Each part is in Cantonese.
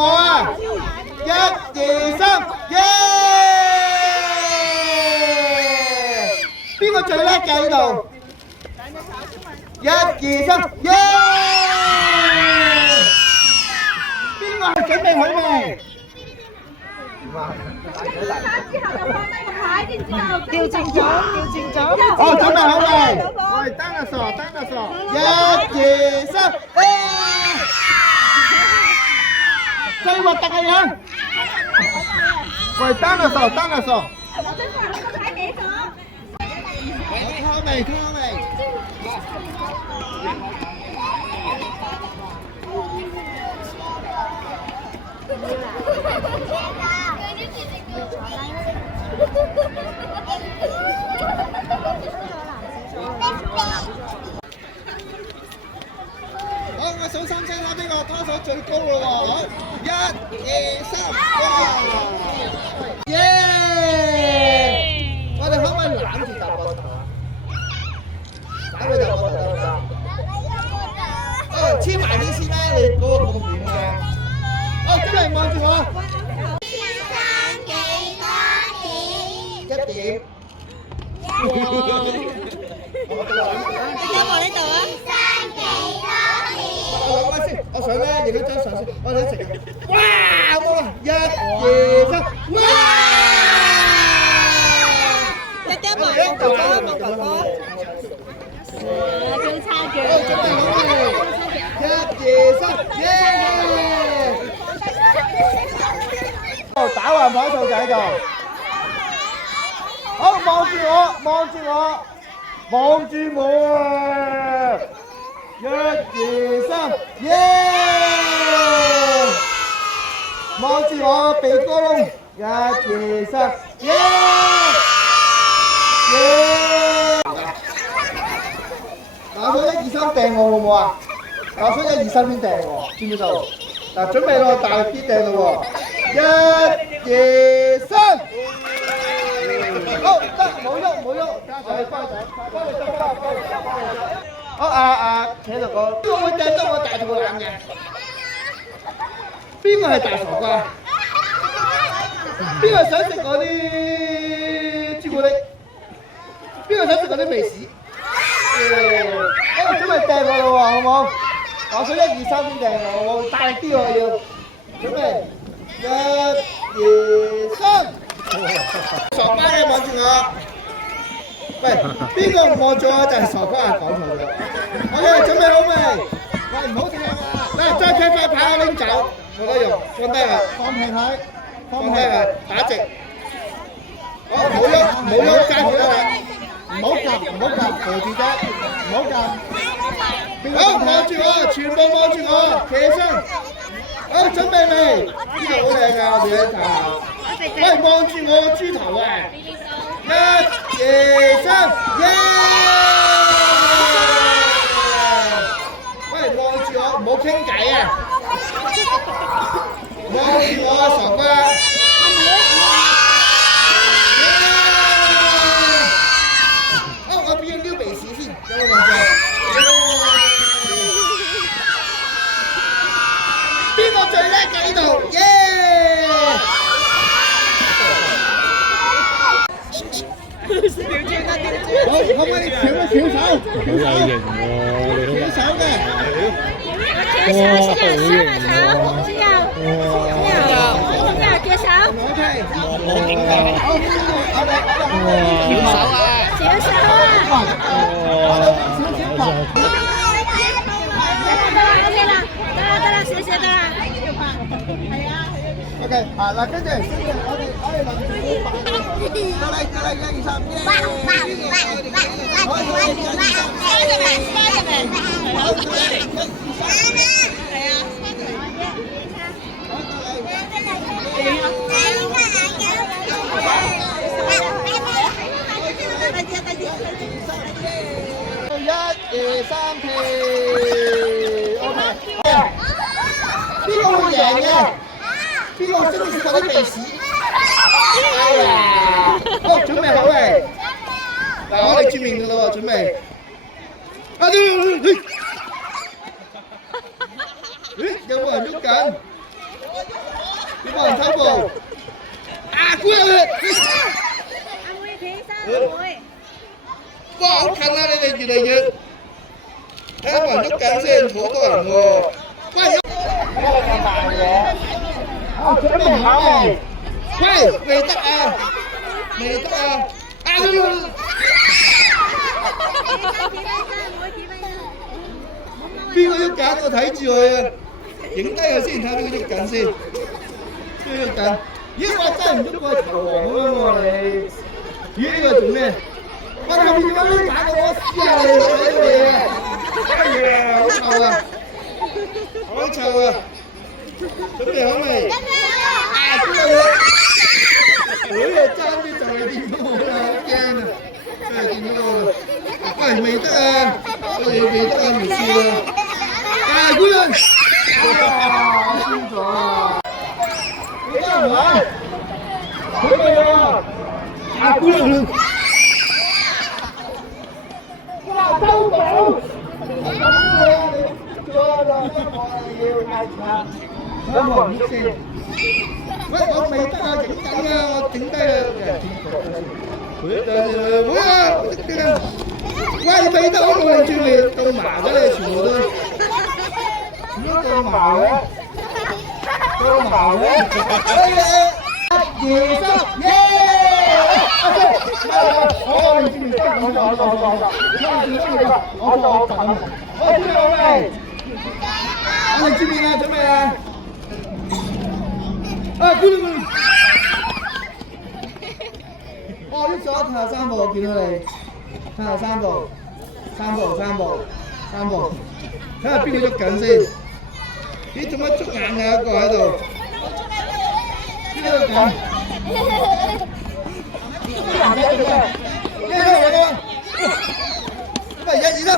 我啊！一二三，耶！邊個最叻嘅呢度？一二三，耶！邊個係準備好未？調轉咗，調轉咗。好，準備好未？喂，單個數，單個數。一二三，最核突嘅樣。喂，單個數，單個數。聽好未？聽好未？好，我數三聲啦，邊個拖手最高咯喎？好，一二三，耶！我哋可唔可以攬住搭膊頭啊？攬住搭膊頭得唔得？黐埋啲先啦，你嗰個咁遠嘅。出嚟望住我。1點。你望呢度啊？我諗下先，我想咧影一張相先，我哋一齊。哇！好啦，1、2、3，哇！一張望哥哥，望哥哥。叫差距。準備好未？1、2、3，耶！打橫跑數仔喺度。好，望住我，望住我，望住我啊！1、2、3，耶！望住我鼻哥窿，1、2、3，耶！耶！打咗1、2、3掟我好唔好啊？打咗1、2、3先掟喎，知唔知道？嗱，準備咯，大力啲掟咯喎！1、2、3。好，得，冇喐冇喐，加上去翻仔，翻去得啦，翻去得啦。好，企喺度講，邊個會掟得我大肚腩嘅？邊個係大傻瓜？邊個想食嗰啲朱古力？邊個想食嗰啲味屎？好，準備掟我啦喎，好唔好？我數1、2、3先掟我，好唔好？大力啲喎要，準備1、2、3。傻瓜你望住我，喂，邊個唔望住我就係傻瓜，講錯咗。OK，準備好未？喂，唔好跳啊！嚟，再踢快跑拎走，冇得用，放低佢，放平佢，放低佢，打直。好，唔好喐，唔好喐，揸住啦，唔好撳，唔好撳，扶住啫，唔好撳。好，望住我，全部望住我，企起身。好，準備未？呢個好靚㗎，我哋睇下。喂，望住我個豬頭啊！1、2、3，耶！喂，望住我，唔好傾偈啊！望住我啊，傻瓜！好，我俾佢撩鼻屎先，有冇望住？邊個最叻嘅呢度？耶！好，可唔可以翹一翹手？翹手。好有型喎！翹手嘅。翹手，手，知啊？翹手。OK。好勁啊！翹手啊！翹手啊！得啦，謝謝得啦。係啊。OK，嗱，跟住我哋輪住要擺，得啦，1、2、3，邊個會贏嘅？邊個中意食嗰啲鼻屎？好，準備好未？嗱，我哋轉面㗎啦喎，準備。有冇人喐緊？邊個人偷步？啊，估入去！阿妹企起身，阿妹。哇，好近啊！你哋越嚟越，睇下冇人喐緊先，好多人喎。喂，準備好未？喂，未得啊，未得啊！啊！邊個喐緊？我睇住佢啊！影低佢先，睇下邊個喐緊先。邊個喐緊？咦！我真係唔喐過頭王咁樣喎你。咦？呢個做咩？我後面點解打到我屎啊！你睇到嘢啊！哎呀，好臭啊！好臭啊！準備好未？啊！邊個嘢？佢啊，爭啲就係見到我啦，好驚啊！真係見到我啦！喂，未得啊！我哋未得啊，未試啊！大姑娘，啊，清楚啊！你得唔得？準備啊！大姑娘，哇，收到！喂，我未得啊，影緊啊，我整低啊！會啊！喂，未得，我冇人轉嚟到麻嘅你，全部都點解到麻嘅？到麻嘅！一、二、三，耶！我哋轉嚟得，我準備好未？我哋轉面啦，準備啦！啊，姑娘！哦，喐咗，睇下3步，我見到你。睇下3步，睇下邊個喐緊先。咦，做乜捉硬嘅一個喺度？邊個喐緊？男仔做咩？喂，1、2、3。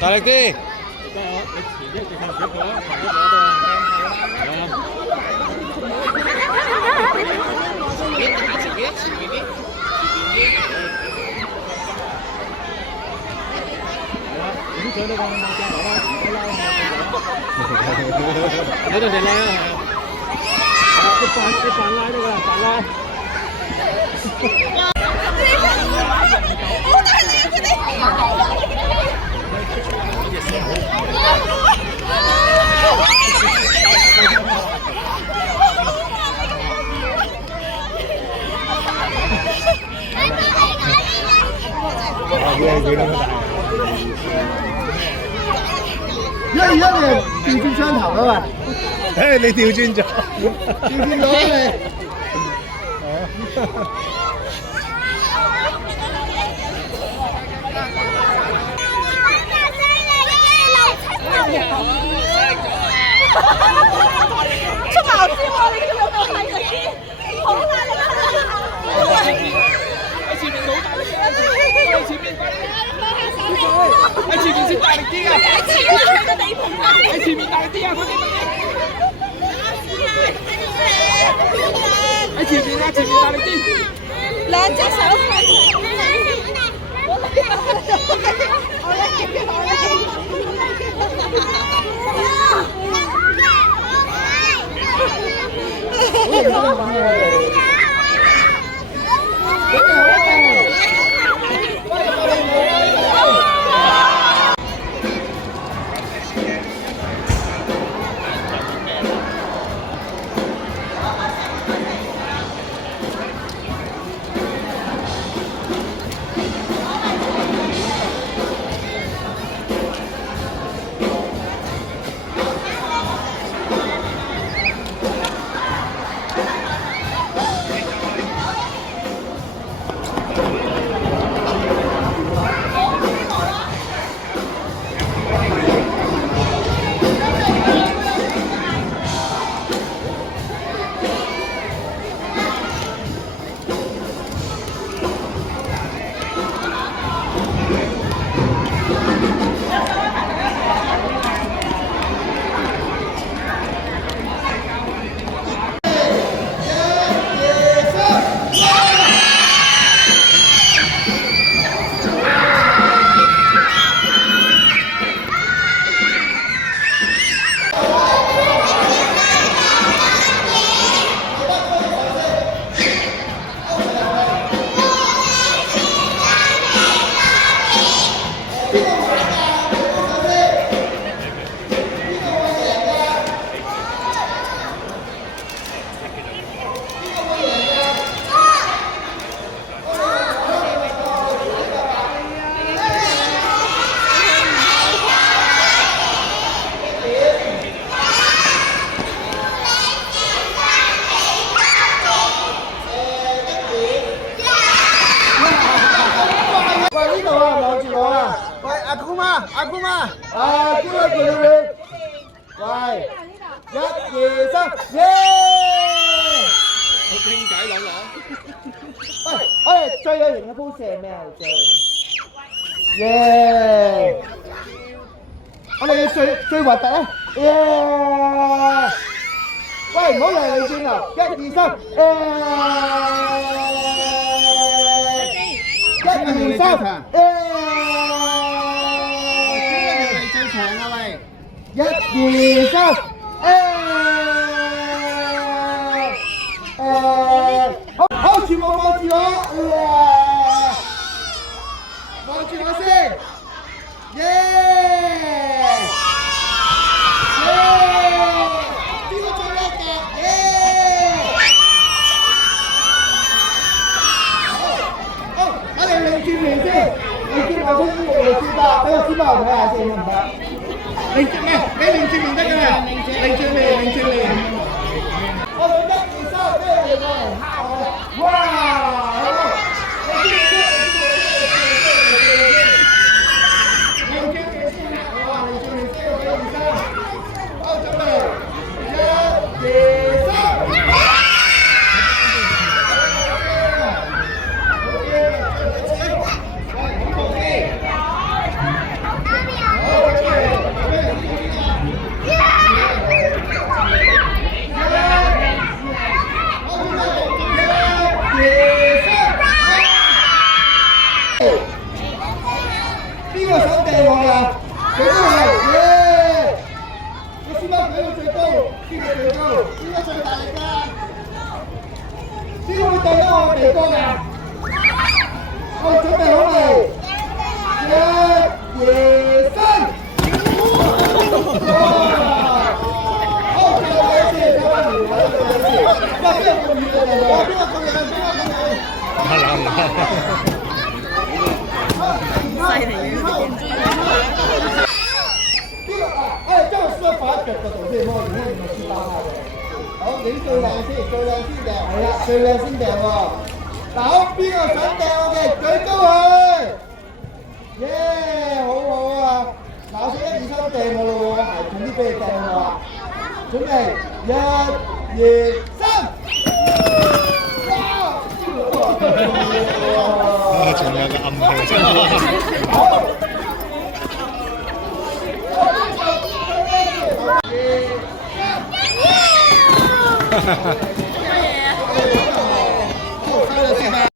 大力啲！喺度嚟啦！啲飯拉呢個飯拉。好大力啊！佢哋。而家你調轉槍頭啊嘛！誒，你調轉咗，調轉咗你。出茅招喎！你叫到係嗰啲好大力啊！喺前面好大力嘅，喺前面快啲！喺前面先大力啲啊！喺前面佢個地盤啊！喺前面大力啲啊！快啲！喺前面啊！前面大力啲！兩隻手姑媽，阿姑媽，阿姑媽佢哋，喂，一二三，耶！好傾偈朗朗。喂，我哋最有型嘅 pose 係咩啊？耶！我哋最核突咧，耶！喂，唔好嚟你轉頭，一二三，一二三，最長啊喂！一二三，好，全部望住我，望住我先，耶！邊個最叻㗎？耶！好，我哋擰轉面先，擰轉我先嚟先得，俾個先幫我睇下先得唔得？擰轉咩？你擰轉面得㗎啦，擰轉面，擰轉面。我哋一二三，跟住你過嚟敲我，哇！好，你轉先，擰轉面先，哇！擰轉面先，一二三，好，準備，一二三。邊個想掟我啊？舉高係，耶！我先生舉到最高，邊個最高？邊個最大力㗎？邊個會掟到我鼻哥㗎？我哋準備好未？一二三！好，最後一次，最後一次，哇！邊個咁遠啊？哇！邊個咁遠？邊個咁遠？犀利嘅，呢個啊，誒，將個梳擺喺腳嗰度先，摸住咧，唔係梳包嘅。好，你最靚先，最靚先掟，係啦，最靚先掟喎。嗱，好，邊個想掟我嘅，舉高佢。耶，好好啊！嗱，我一二三掟我咯喎，係重啲俾你掟喎。準備，一二三。仲有個暗器真係。好。